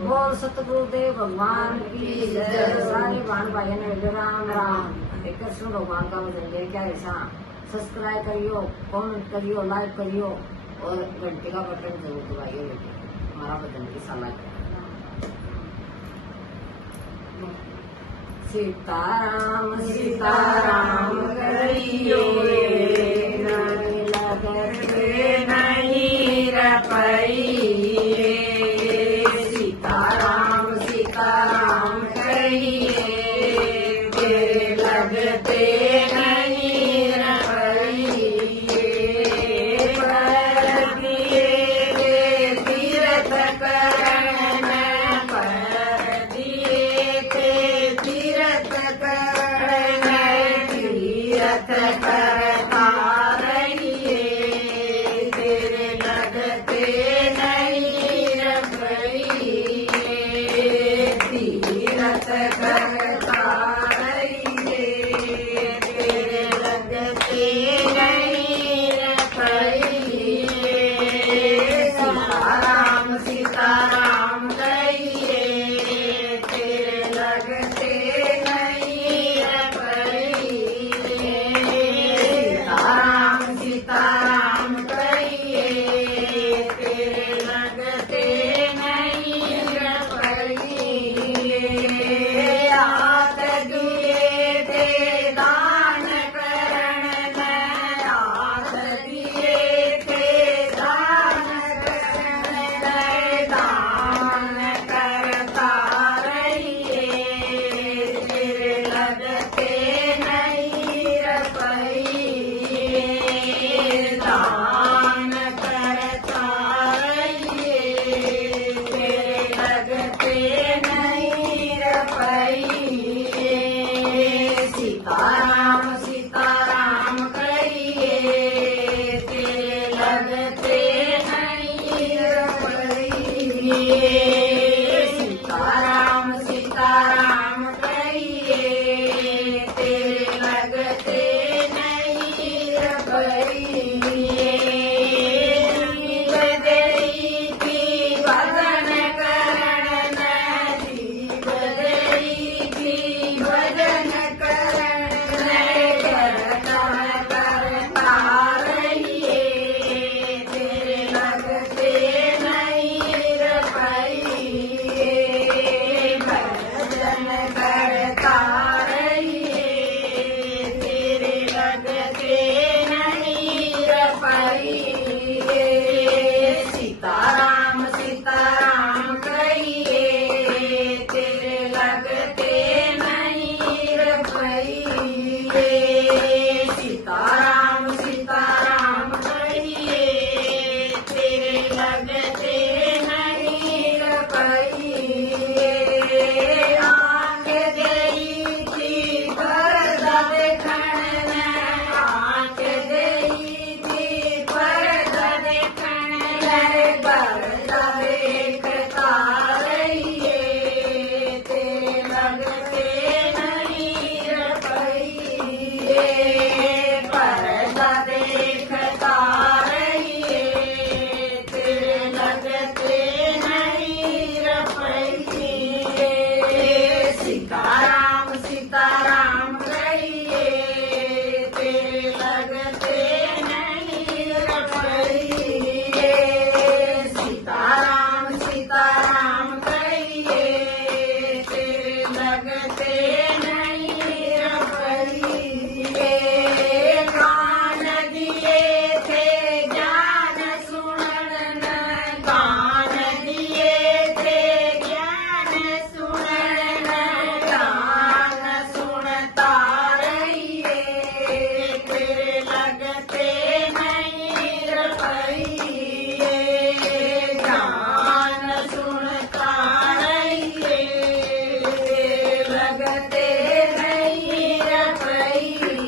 बोल सतगुरुदेव भगवान की जय। सारे भान भाइयों ने राम राम। एक कृष्ण भगवान का भजन लेके आए सा। सब्सक्राइब करियो, कमेंट करियो, लाइक करियो और घंटे का बटन जरूर दबाइयो बेटे। हमारा भजन की सलाह। सीताराम सीताराम करियो रे, नहीं लगते नहीं रपइए। सीताराम सीताराम करिए, तेरे लगते नहीं रपइए। पर दिए तीर्थ करण, पर दिए तीर्थ करण, तीर्थ करता रहिए, तेरे लगते नहीं रपइए। तीर्थ करता रहिए, तेरे लगते नहीं रपइए। सीताराम सीताराम कहिए, तेरे लगते नहीं रपइए। सीताराम सीताराम कहिए, तेरे लगते नहीं रपइए। हाथ दिए थे दान करण, हाथ दिए थे दान करण, दान करता रहिए, तेरे लगते नहीं रपइए। दान करता रहिए, तेरे लगते नहीं रपइए। सीताराम सीताराम कहिए, तेरे लगते नहीं रपइए। सीताराम सीताराम कहिए, तेरे लगते नहीं रपइए। जीव देई की भजन करण, जीव देई की भजन करण, करता करता रहिए, तेरे लगते नहीं रपइए। भजन करता रहिए, तेरे लगते नहीं रपइए। सीताराम सीताराम कहिए, तेरे लगते नहीं रपइए। सीताराम सीताराम कहिए, तेरे लगते नहीं रपइए। आंख देई थी पर्दा देखण, आंख देई थी पर्दा देखण, पर्दा देखता रहिए, तेरे लगते नहीं रपइए। पर्दा देखता रहिए, तेरे लगते नहीं रपइए। सीताराम सीताराम कहिए, तेरे लगते नहीं रपइए। सीताराम सीताराम कहिए, तेरे लगते नहीं रपइए। कान दिए थे ज्ञान सुनन, कान दिए थे ज्ञान सुनन, ज्ञान सुनता रहिए, तेरे लगते नहीं रपइए। ज्ञान सुनता रहिए, तेरे लगते नहीं रपइए।